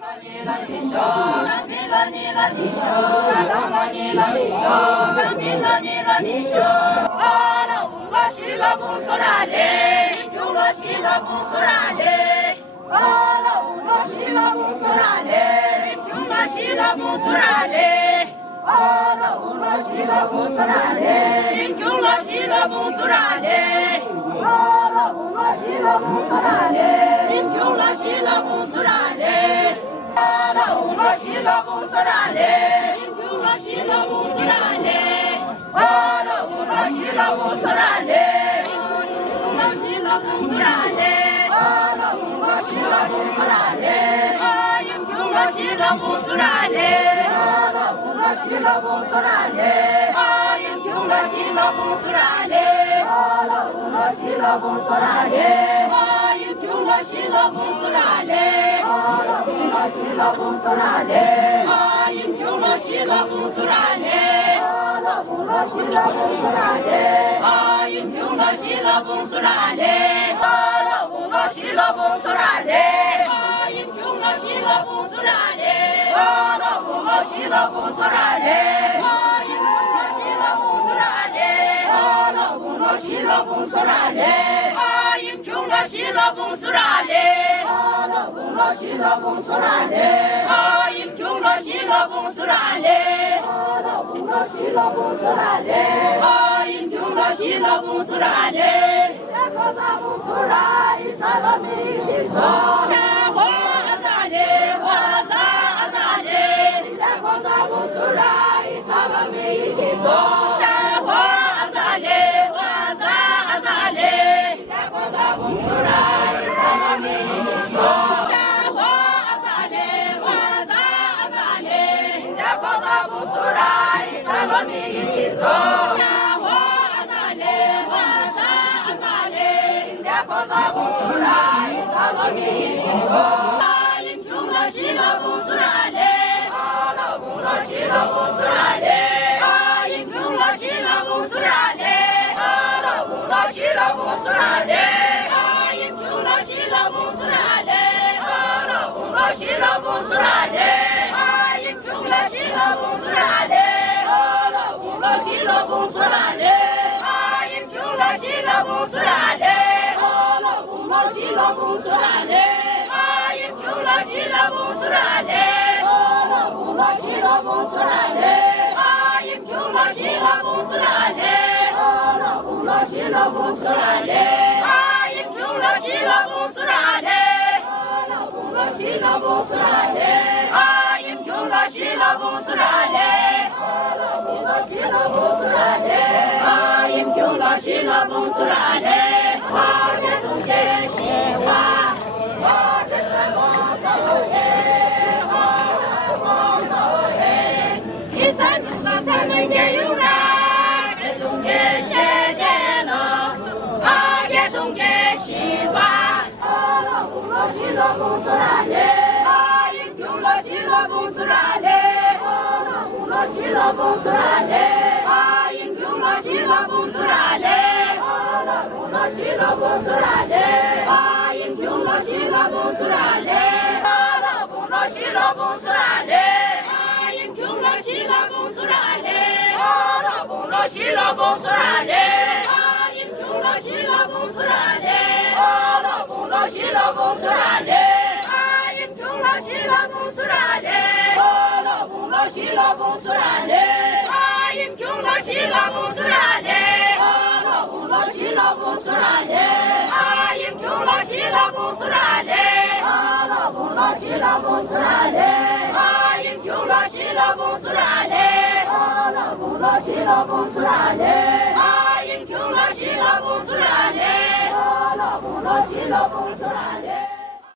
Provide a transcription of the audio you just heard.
你了你手，生病了你了你手，当了你了你手，生病了你了你手。阿拉乌拉西拉布苏拉嘞，乌拉西拉布苏拉嘞，阿拉乌拉西拉布苏拉嘞，乌拉西拉布苏拉嘞，阿拉乌拉西拉布苏拉嘞，乌拉西拉布苏拉嘞，阿拉乌拉西拉布苏拉嘞，乌拉西拉布苏拉嘞。La una și la bunsurale, la și la bunsurale, la una și la bunsurale, la și la bunsurale, la una și la bunsurale, la și la bunsurale, la una și la bunsurale, la și la bunsurale, la una și la bunsurale, la și la bunsurale. Și la bunsurale, aim chiula și la bunsurale, la bună și la bunsurale, aim chiula și la bunsurale, la bună și la bunsurale, aim chiula și la bunsurale, la bună și la bunsurale, aim chiula și la bunsurale, la bună și la bunsurale, aim chiula și la bunsurale. La și la bunsurale, aim chiula și la bunsurale, la bună și la bunsurale, aim chiula și la bunsurale, la cosa bunsurai salami și so, și azale, azale, la cosa bunsurai salami și so, și azale, azale, la cosa bunsurai salami și so. Bunsurai, salami și so, azale, azale, de cosa bunsurai, salami și so, aim chiula și la bunsurale, la bună și la bunsurale, aim chiula și la bunsurale, la bună și la bunsurale, aim chiula și la bunsurale, la bună și la bunsurale. La bunsurale, la bună și la bunsurale, aim chiula și la bunsurale, la bună și la bunsurale, aim chiula și la bunsurale, la bună și la bunsurale, aim chiula și la bunsurale, la bună și la bunsurale, aim chiula și la bunsurale, la bună și la bunsurale. La și la bunsurale, la bună și la bunsurale, aim chiula și la bunsurale, oare duce și oare Isa duca să mâine iura, pe duce și gelo, oare duce și la bună și la bunsurale. La bunsurale, la bună și la bunsurale, aim chiula și la bunsurale, la bună și la bunsurale, aim chiula și la bunsurale, la bună și la bunsurale, aim chiula și la bunsurale, la bună și la bunsurale, aim chiula și la bunsurale, la bună și la bunsurale. Și la bunsurale, la bună și la bunsurale, aim chiula și la bunsurale, la bună și la bunsurale, aim chiula și la bunsurale, la bună și la bunsurale, aim chiula și la bunsurale, la bună și la bunsurale, aim chiula și la bunsurale, la bună și la bunsurale.